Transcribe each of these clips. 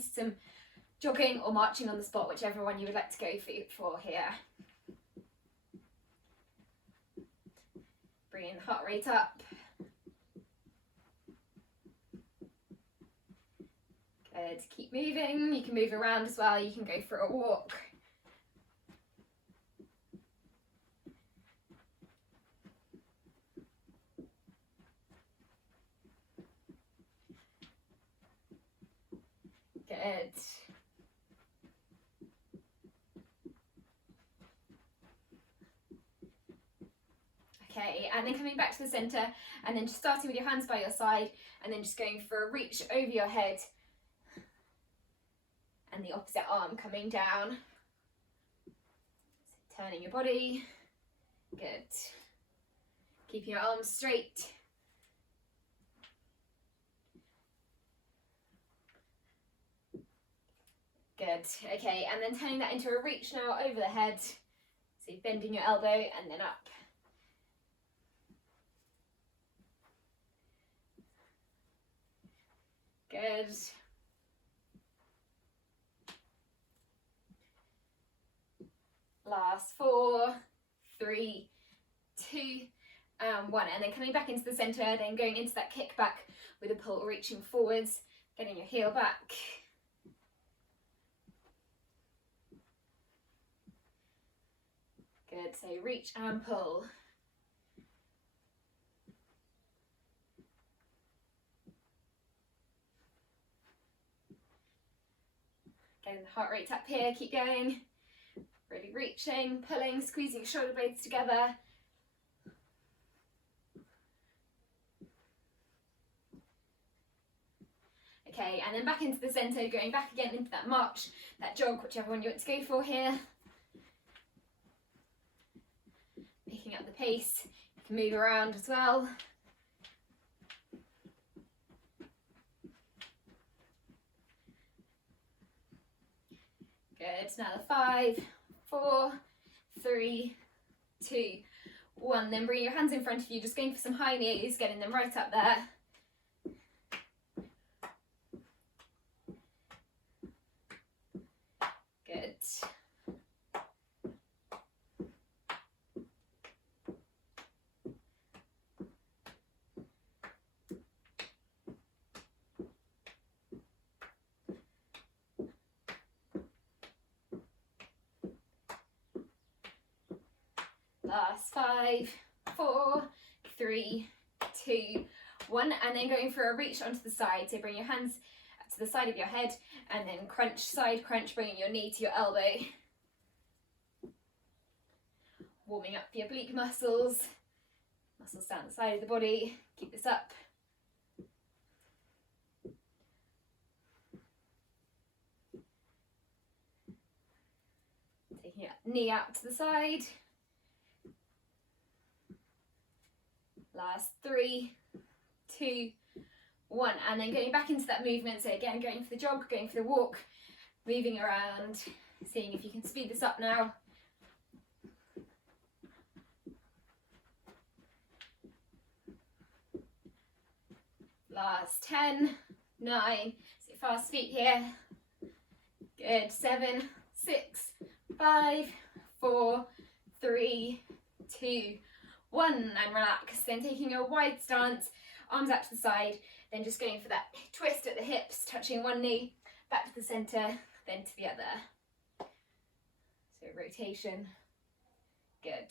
into some jogging or marching on the spot, whichever one you would like to go for here. Bringing the heart rate up. Good, keep moving. You can move around as well, you can go for a walk. Good. Okay, and then coming back to the centre, and then just starting with your hands by your side, and then just going for a reach over your head, and the opposite arm coming down. So turning your body. Good. Keeping your arms straight. Good. Okay, and then turning that into a reach now over the head. So bending your elbow and then up. Good. Last 4, 3, 2, 1. And then coming back into the centre, then going into that kick back with a pull, reaching forwards, getting your heel back. Good, so reach and pull. Getting the heart rate up here, keep going. Really reaching, pulling, squeezing shoulder blades together. Okay, and then back into the centre, going back again into that march, that jog, whichever one you want to go for here. Picking up the pace, you can move around as well. Good, another 5, 4, 3, 2, 1. Then bring your hands in front of you, just going for some high knees, getting them right up there. Good. Last 5, 4, 3, 2, 1, and then going for a reach onto the side. So bring your hands to the side of your head and then crunch, side crunch, bringing your knee to your elbow. Warming up the oblique muscles down the side of the body. Keep this up. Taking your knee out to the side. Last 3, 2, 1, and then going back into that movement. So again, going for the jog, going for the walk, moving around, seeing if you can speed this up now. Last 10, 9, so fast feet here. Good, 7, 6, 5, 4, 3, 2, 1, and relax. Then taking a wide stance, arms out to the side, then just going for that twist at the hips, touching one knee, back to the centre, then to the other. So rotation. Good.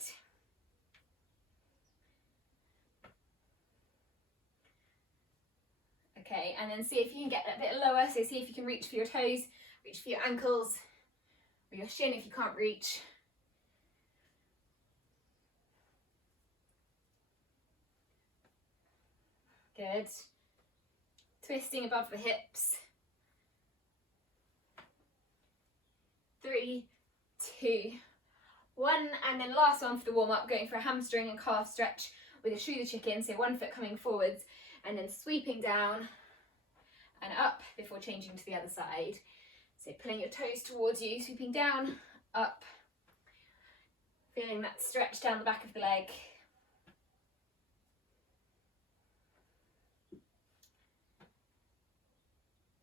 Okay, and then see if you can get a bit lower, so see if you can reach for your toes, reach for your ankles, or your shin if you can't reach. Good. Twisting above the hips. 3, 2, 1, and then last one for the warm up, going for a hamstring and calf stretch with a shoe the chicken, so one foot coming forwards and then sweeping down and up before changing to the other side. So pulling your toes towards you, sweeping down, up, feeling that stretch down the back of the leg.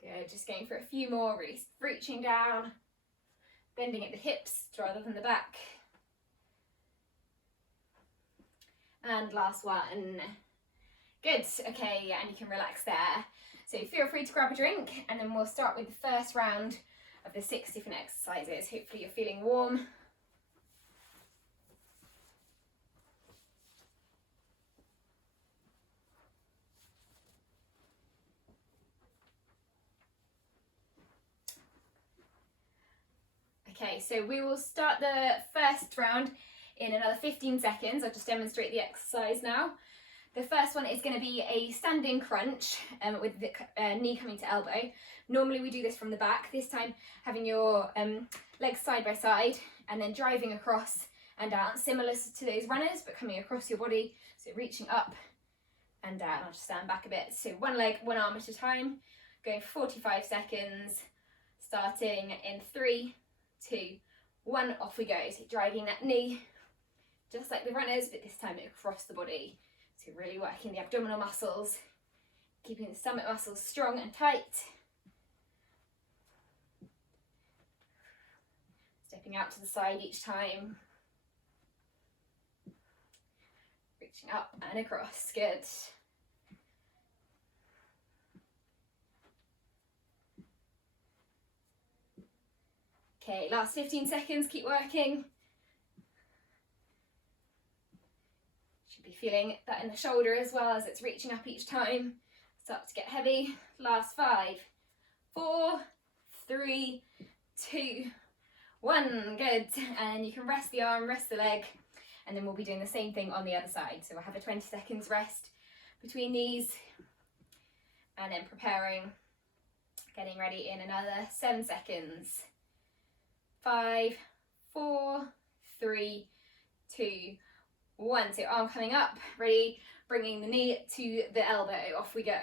Good, just going for a few more, really reaching down, bending at the hips rather than the back. And last one. Good, okay, and you can relax there. So feel free to grab a drink, and then we'll start with the first round of the 6 different exercises. Hopefully you're feeling warm. Okay, so we will start the first round in another 15 seconds. I'll just demonstrate the exercise now. The first one is going to be a standing crunch with the knee coming to elbow. Normally we do this from the back. This time having your legs side by side and then driving across and down, similar to those runners, but coming across your body. So reaching up and down. I'll just stand back a bit. So one leg, one arm at a time, going for 45 seconds, starting in 3, 2, 1, off we go. So driving that knee, just like the runners, but this time across the body. So really working the abdominal muscles, keeping the stomach muscles strong and tight. Stepping out to the side each time. Reaching up and across, good. Okay, last 15 seconds, keep working. Should be feeling that in the shoulder as well as it's reaching up each time. Start to get heavy. Last 5, 4, 3, 2, 1, good. And you can rest the arm, rest the leg, and then we'll be doing the same thing on the other side. So we'll have a 20 seconds rest between these, and then preparing, getting ready in another 7 seconds. 5, 4, 3, 2, 1. So arm coming up, ready, bringing the knee to the elbow, off we go.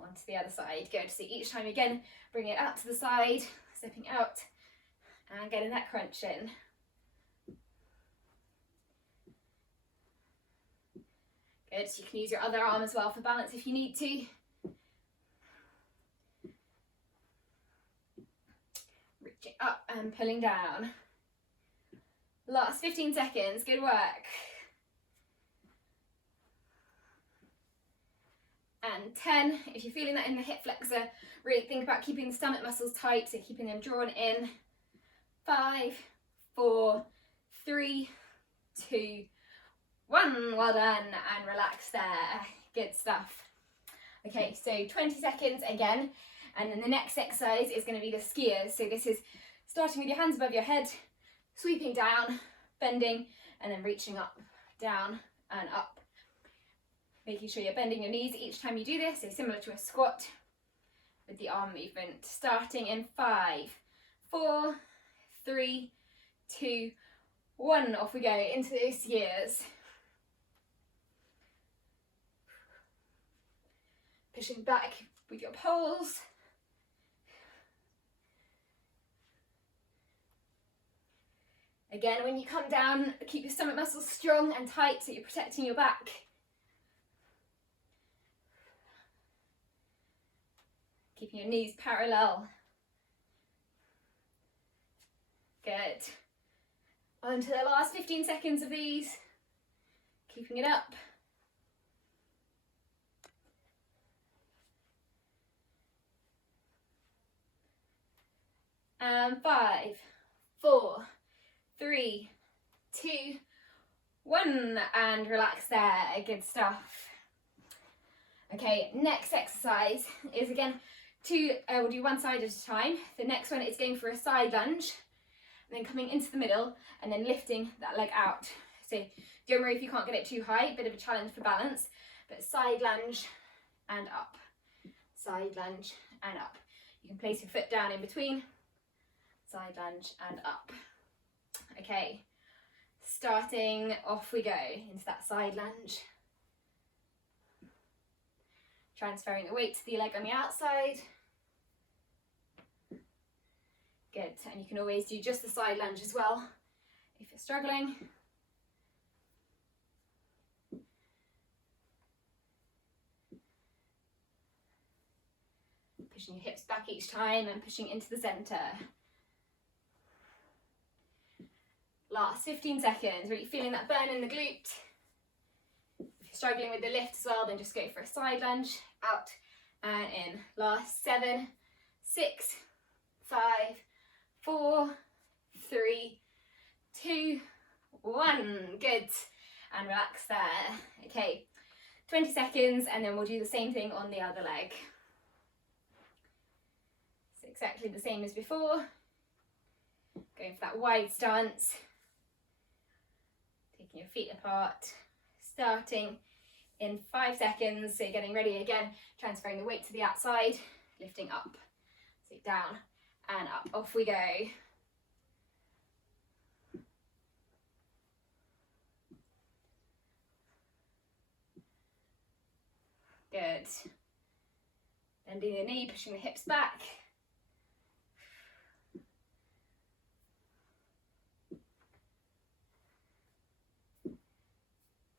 On to the other side, good. So each time again, bring it out to the side, stepping out and getting that crunch in. Good, so you can use your other arm as well for balance if you need to. Reaching up and pulling down. Last 15 seconds, good work. And 10, if you're feeling that in the hip flexor, really think about keeping the stomach muscles tight, so keeping them drawn in. 5, 4, 3, 2, 1, well done, and relax there, good stuff. Okay, so 20 seconds again, and then the next exercise is going to be the skiers. So this is starting with your hands above your head, sweeping down, bending, and then reaching up, down and up. Making sure you're bending your knees each time you do this, so similar to a squat with the arm movement. Starting in 5, 4, 3, 2, 1, off we go into those skiers. Pushing back with your poles. Again, when you come down, keep your stomach muscles strong and tight so you're protecting your back. Keeping your knees parallel. Good. On to the last 15 seconds of these. Keeping it up. And 5, 4, 3, 2, 1, and relax there, good stuff. Okay, next exercise is again we'll do one side at a time. The next one is going for a side lunge, and then coming into the middle, and then lifting that leg out. So don't worry if you can't get it too high, bit of a challenge for balance, but side lunge and up, side lunge and up. You can place your foot down in between, side lunge and up. Okay, starting, off we go into that side lunge. Transferring the weight to the leg on the outside. Good, and you can always do just the side lunge as well if you're struggling. pushing your hips back each time and pushing into the center. Last 15 seconds, really feeling that burn in the glute. If you're struggling with the lift as well, then just go for a side lunge, out and in. Last 7, 6, 5, 4, 3, 2, 1. Good. And relax there. Okay, 20 seconds, and then we'll do the same thing on the other leg. So exactly the same as before. Going for that wide stance. Taking your feet apart. Starting in 5 seconds. So getting ready again. Transferring the weight to the outside. Lifting up. So down and up. Off we go. Good. Bending the knee, pushing the hips back.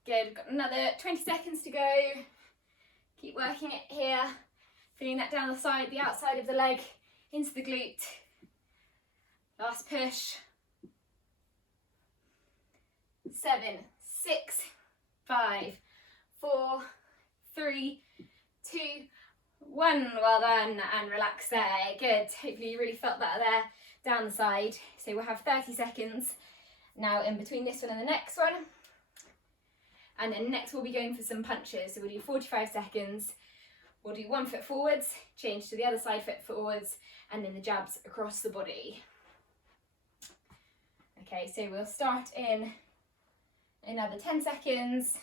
Good, got another 20 seconds to go. Keep working it here. Feeling that down the side, the outside of the leg, into the glute. Last push. 7, 6, 5, 4, 3, 2, 1. Well done, and relax there. Good. Hopefully you really felt that there down the side. So we'll have 30 seconds now in between this one and the next one. And then next we'll be going for some punches. So we'll do 45 seconds. We'll do 1 foot forwards, change to the other side foot forwards, and then the jabs across the body. Okay, so we'll start in another 10 seconds.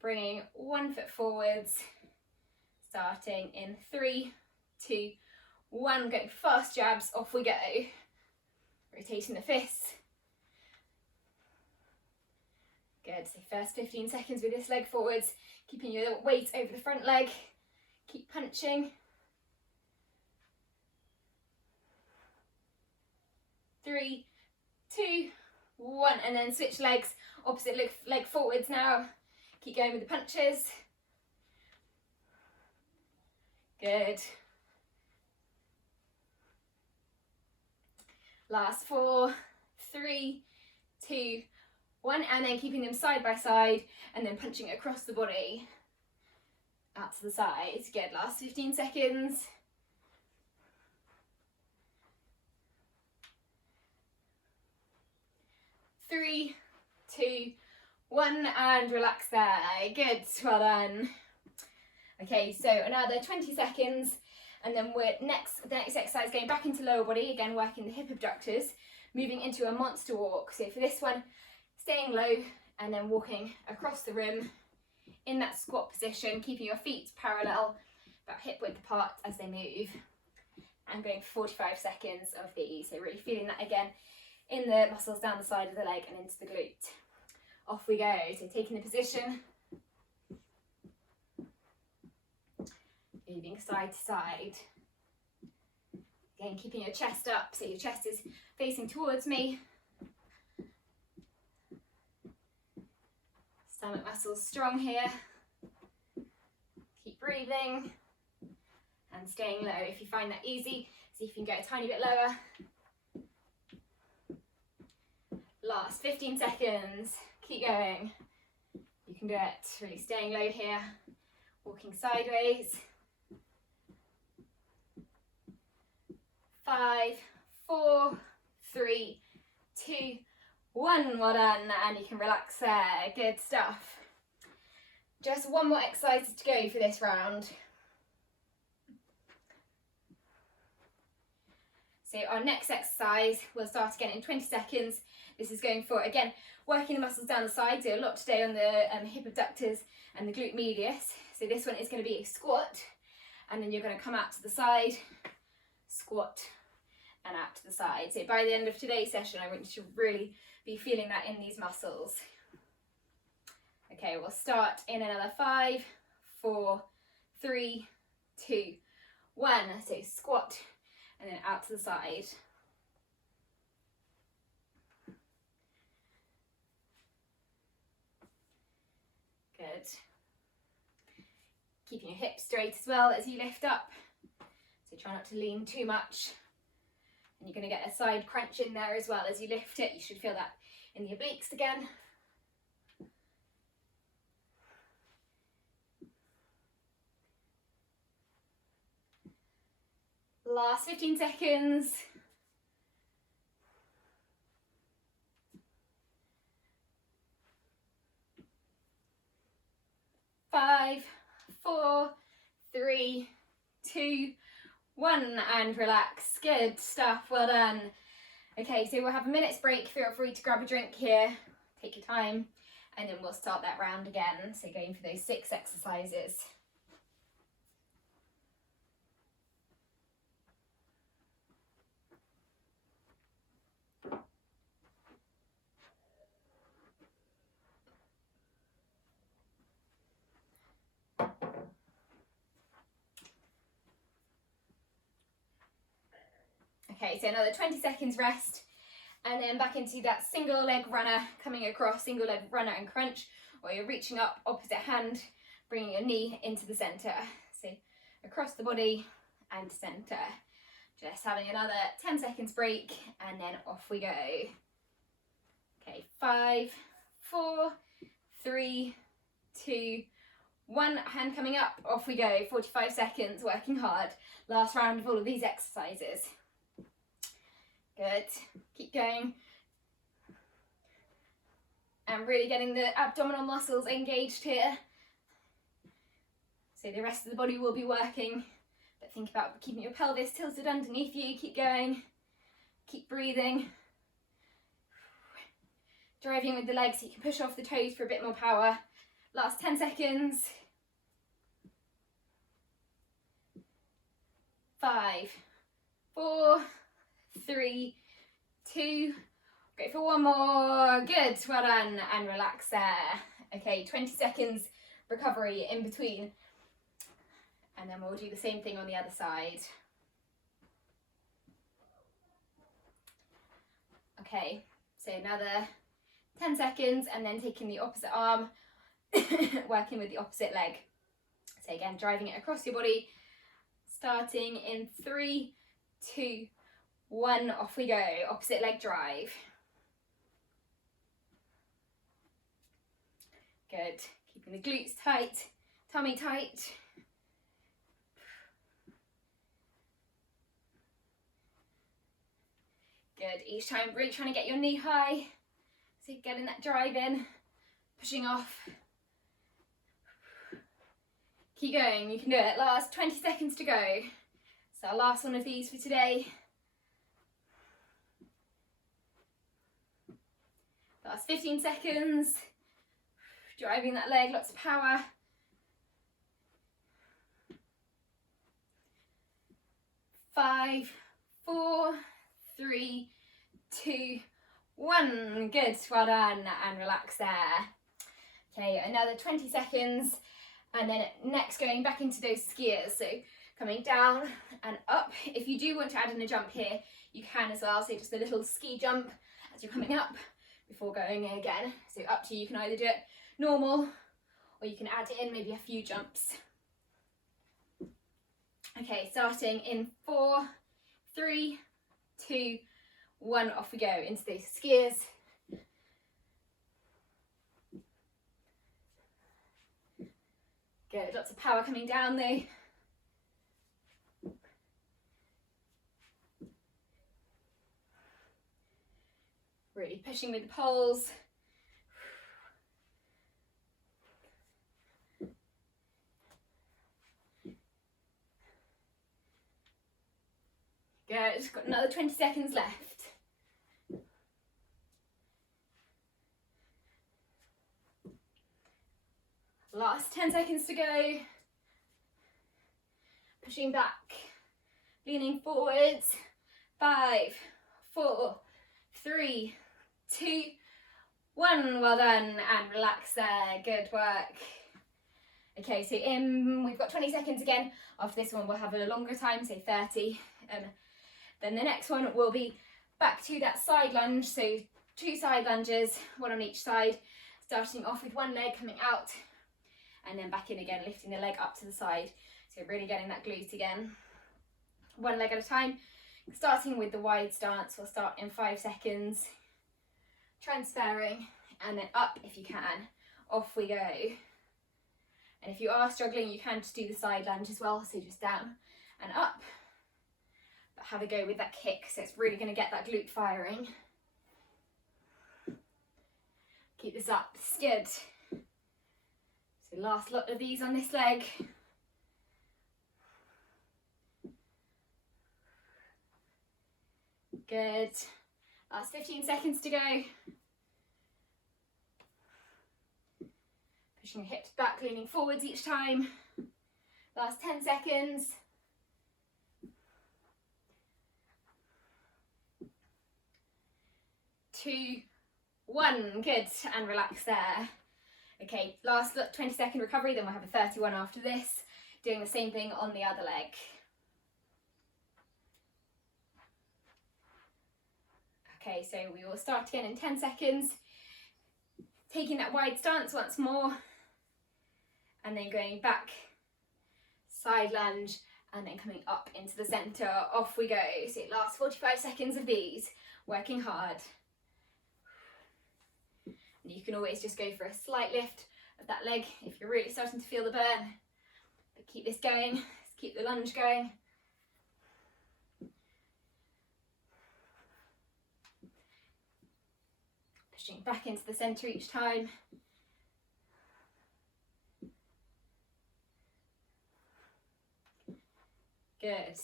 Bringing 1 foot forwards, starting in 3, 2, 1. Going fast jabs, off we go. Rotating the fists. Good, so first 15 seconds with this leg forwards, keeping your weight over the front leg. Keep punching. 3, 2, 1, and then switch legs, opposite leg forwards now. Keep going with the punches. Good. Last 4, 3, 2, 1, and then keeping them side by side and then punching across the body out to the side. Good, last 15 seconds. Three, 2, 1, and relax there. Good, well done. Okay, so another 20 seconds, and then the next exercise, going back into lower body, again working the hip abductors, moving into a monster walk. So for this one, staying low and then walking across the room in that squat position, keeping your feet parallel, about hip width apart as they move. And going for 45 seconds of these, so really feeling that again in the muscles down the side of the leg and into the glute. Off we go, so taking the position, moving side to side. Again, keeping your chest up, so your chest is facing towards me. Stomach muscles strong here. Keep breathing and staying low. If you find that easy, see if you can go a tiny bit lower. Last 15 seconds. Keep going. You can do it. Really staying low here. Walking sideways. 5, 4, 3, 2, 1. Well done. And you can relax there. Good stuff. Just one more exercise to go for this round. So our next exercise, we'll start again in 20 seconds. This is going for, again, working the muscles down the side. So a lot today on the hip abductors and the glute medius. So this one is going to be a squat. And then you're going to come out to the side, squat, and out to the side. So by the end of today's session, I want you to really be feeling that in these muscles. Okay, we'll start in another 5, 4, 3, 2, 1. So squat, and then out to the side. Good. Keeping your hips straight as well as you lift up. So try not to lean too much. And you're going to get a side crunch in there as well as you lift it. You should feel that in the obliques again. Last 15 seconds. 5, 4, 3, 2, 1, and relax. Good stuff, well done. Okay, so we'll have a minute's break. Feel free to grab a drink here, take your time, and then we'll start that round again. So going for those 6 exercises. Okay, so another 20 seconds rest, and then back into that single leg runner, coming across, single leg runner and crunch, or you're reaching up, opposite hand, bringing your knee into the center. So across the body and center. Just having another 10 seconds break, and then off we go. Okay, 5, 4, 3, 2, 1, hand coming up, off we go. 45 seconds, working hard. Last round of all of these exercises. Good, keep going. And really getting the abdominal muscles engaged here. So the rest of the body will be working, but think about keeping your pelvis tilted underneath you. Keep going, keep breathing. Driving with the legs so you can push off the toes for a bit more power. Last 10 seconds. 5, 4, 3, 2, go for one more. Good, well done, and relax there. Okay, 20 seconds recovery in between, and then we'll do the same thing on the other side. Okay, so another 10 seconds, and then taking the opposite arm, working with the opposite leg. So again, driving it across your body, starting in 3, 2, 1, off we go. Opposite leg drive. Good. Keeping the glutes tight, tummy tight. Good. Each time really trying to get your knee high. So you're getting that drive in, pushing off. Keep going, you can do it. Last 20 seconds to go. So our last one of these for today. Last 15 seconds. Driving that leg, lots of power. Five, 4, 3, 2, 1. Good, well done, and relax there. Okay, another 20 seconds, and then next going back into those skiers. So coming down and up. If you do want to add in a jump here, you can as well. So just a little ski jump as you're coming up before going again. So up to you, can either do it normal or you can add in maybe a few jumps. Okay, starting in 4, 3, 2, 1, off we go into those skiers. Good, lots of power coming down though. Really pushing with the poles. Good, got another 20 seconds left. Last 10 seconds to go. Pushing back, leaning forwards. 5, 4, 3, 2, 1. Well done, and relax there. Good work. Okay, so we've got 20 seconds again. After this one, we'll have a longer time, say 30. Then the next one will be back to that side lunge. So 2 side lunges, one on each side, starting off with one leg coming out and then back in again, lifting the leg up to the side. So really getting that glute again. One leg at a time, starting with the wide stance. We'll start in 5 seconds, transferring, and then up if you can. Off we go. And if you are struggling, you can just do the side lunge as well, so just down and up. But have a go with that kick, so it's really going to get that glute firing. Keep this up, it's good. So last lot of these on this leg. Good. Last 15 seconds to go. Pushing your hips back, leaning forwards each time. Last 10 seconds. 2, 1, good, and relax there. Okay, last 20-second recovery, then we'll have a 31 after this, doing the same thing on the other leg. Okay, so we will start again in 10 seconds, taking that wide stance once more, and then going back, side lunge, and then coming up into the centre. Off we go. So it lasts 45 seconds of these, working hard. And you can always just go for a slight lift of that leg if you're really starting to feel the burn. But keep this going, let's keep the lunge going. Pushing back into the centre each time. Good.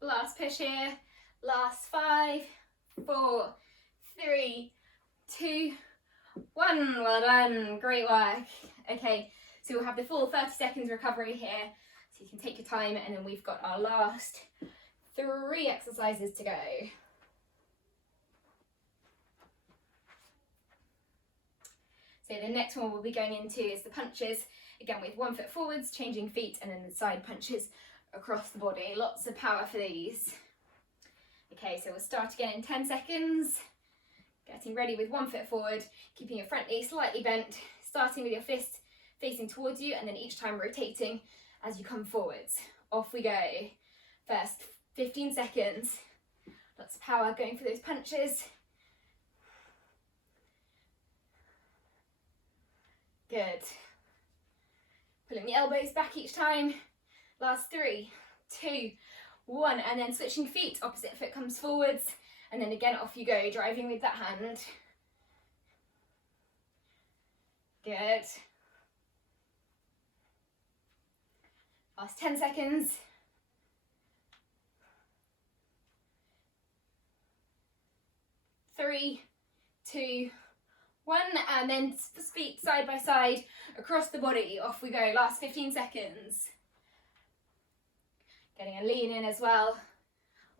Last push here. Last 5, 4, 3, 2, 1. Well done. Great work. Okay, so we'll have the full 30 seconds recovery here. So you can take your time, and then we've got our last 3 exercises to go. So the next one we'll be going into is the punches, again with 1 foot forwards, changing feet, and then the side punches across the body. Lots of power for these. Okay, so we'll start again in 10 seconds. Getting ready with 1 foot forward, keeping your front knee slightly bent, starting with your fist facing towards you, and then each time rotating as you come forwards. Off we go. First 15 seconds. Lots of power going for those punches. Good. Pulling the elbows back each time. Last 3, 2, 1, and then switching feet. Opposite foot comes forwards, and then again off you go, driving with that hand. Good. Last 10 seconds. 3, 2, 1, and then feet side by side across the body. Off we go. Last 15 seconds. Getting a lean in as well,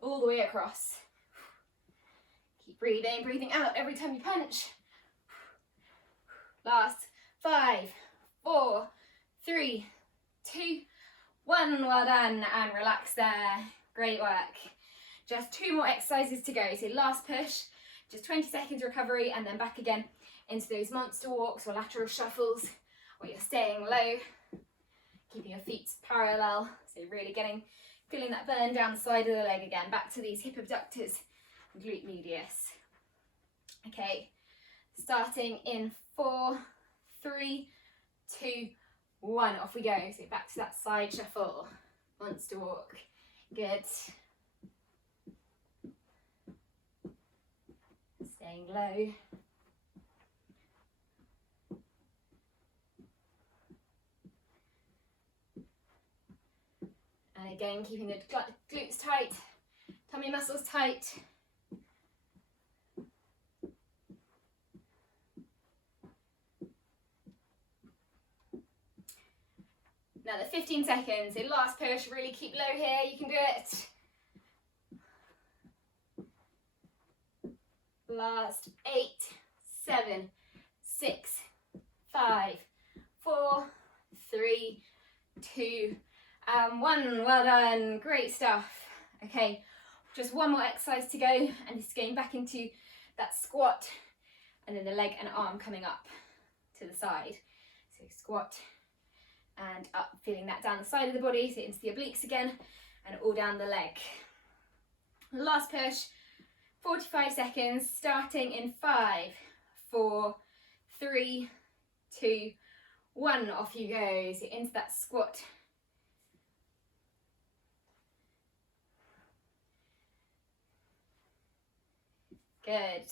all the way across. Keep breathing, breathing out every time you punch. Last 5, 4, 3, 2, 1. Well done, and relax there. Great work. Just 2 more exercises to go. So last push, just 20 seconds recovery, and then back again into those monster walks or lateral shuffles, where you're staying low, keeping your feet parallel. So really feeling that burn down the side of the leg again, back to these hip abductors and glute medius. Okay, starting in 4, 3, 2, 1, off we go. So back to that side shuffle, monster walk. Good. Staying low. And again, keeping the glutes tight, tummy muscles tight. Another 15 seconds. So last push, really keep low here, you can do it. Last 8, 7, 6, 5, 4, 3, 2, 1. Well done, great stuff. Okay, Just one more exercise to go, and this is going back into that squat, and then the leg and arm coming up to the side. So squat and up, feeling that down the side of the body, so into the obliques again, and all down the leg. Last push, 45 seconds, starting in 5, 4, 3, 2, 1, off you go. So into that squat. Good.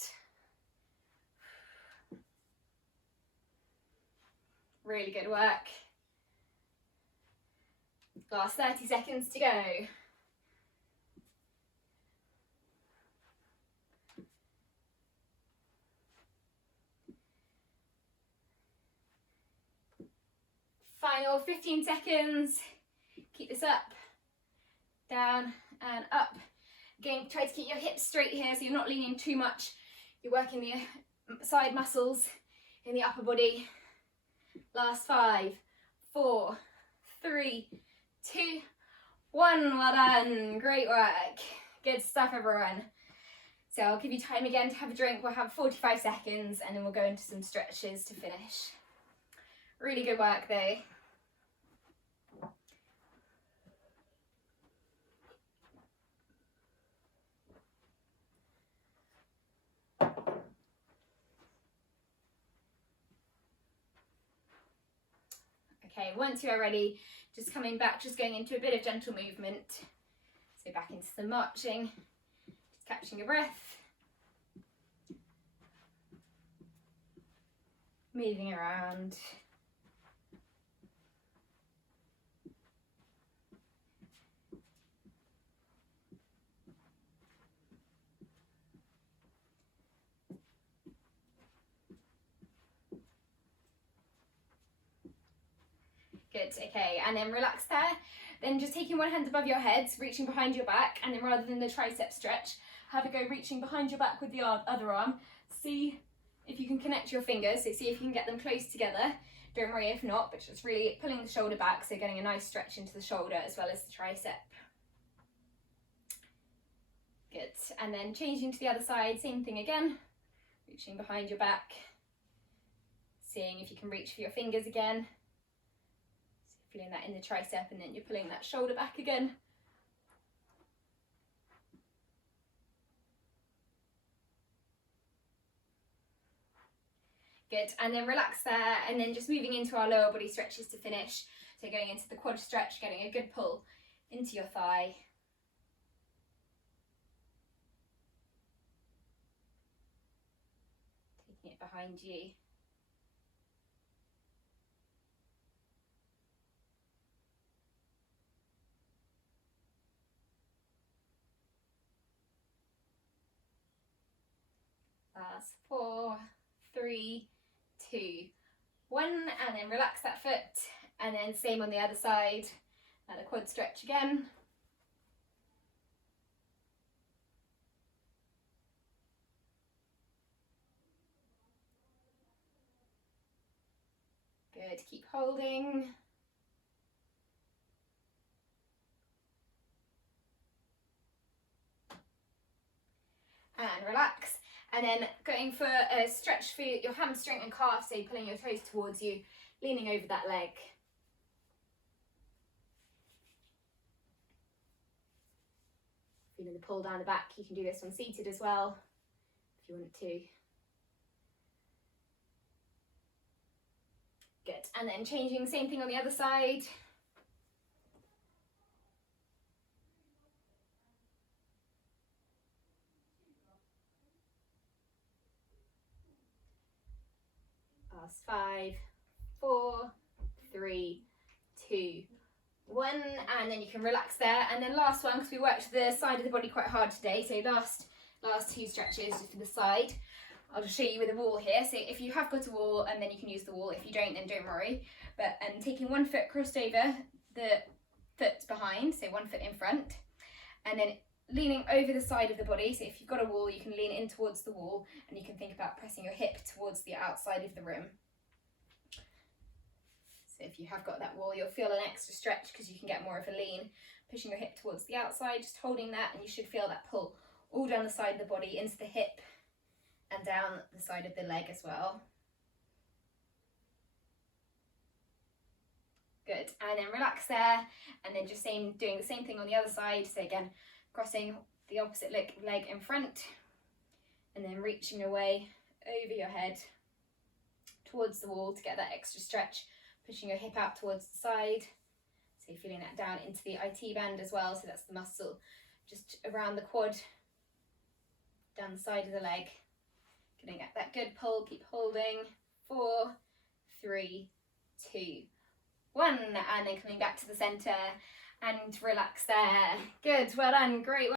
Really good work. Last 30 seconds to go. Final 15 seconds. Keep this up, down and up. Again, try to keep your hips straight here so you're not leaning too much. You're working the side muscles in the upper body. Last 5, 4, 3, 2, 1. Well done. Great work. Good stuff, everyone. So I'll give you time again to have a drink. We'll have 45 seconds and then we'll go into some stretches to finish. Really good work though. Okay, once you are ready, just coming back, just going into a bit of gentle movement. So back into the marching, just catching your breath. Moving around. Good, okay, and then relax there. Then just taking one hand above your head, reaching behind your back, and then rather than the tricep stretch, have a go reaching behind your back with the other arm. See if you can connect your fingers, so see if you can get them close together. Don't worry if not, but just really pulling the shoulder back, so getting a nice stretch into the shoulder as well as the tricep. Good, and then changing to the other side, same thing again. Reaching behind your back, seeing if you can reach for your fingers again. Feeling that in the tricep, and then you're pulling that shoulder back again. Good, and then relax there, and then just moving into our lower body stretches to finish. So going into the quad stretch, getting a good pull into your thigh. Taking it behind you. Last 4, 3, 2, 1, and then relax that foot, and then same on the other side, and a quad stretch again. Good, keep holding. And relax. And then going for a stretch for your hamstring and calf, so pulling your toes towards you, leaning over that leg. Feeling the pull down the back. You can do this one seated as well, if you want to. Good, and then changing, same thing on the other side. Last 5, 4, 3, 2, 1, and then you can relax there. And then last one, because we worked the side of the body quite hard today, so last 2 stretches just for the side. I'll just show you with a wall here. So if you have got a wall, and then you can use the wall. If you don't, then don't worry. But taking one foot crossed over the foot behind, so one foot in front, and then leaning over the side of the body. So if you've got a wall, you can lean in towards the wall, and you can think about pressing your hip towards the outside of the room. So if you have got that wall, you'll feel an extra stretch because you can get more of a lean. pushing your hip towards the outside, just holding that, and you should feel that pull all down the side of the body, into the hip and down the side of the leg as well. Good, and then relax there, and then just doing the same thing on the other side. So again, crossing the opposite leg in front, and then reaching away over your head towards the wall to get that extra stretch, pushing your hip out towards the side. So you're feeling that down into the IT band as well, so that's the muscle just around the quad, down the side of the leg. Gonna get that good pull, keep holding. 4, 3, 2, 1, and then coming back to the center and relax there. Good, well done, great.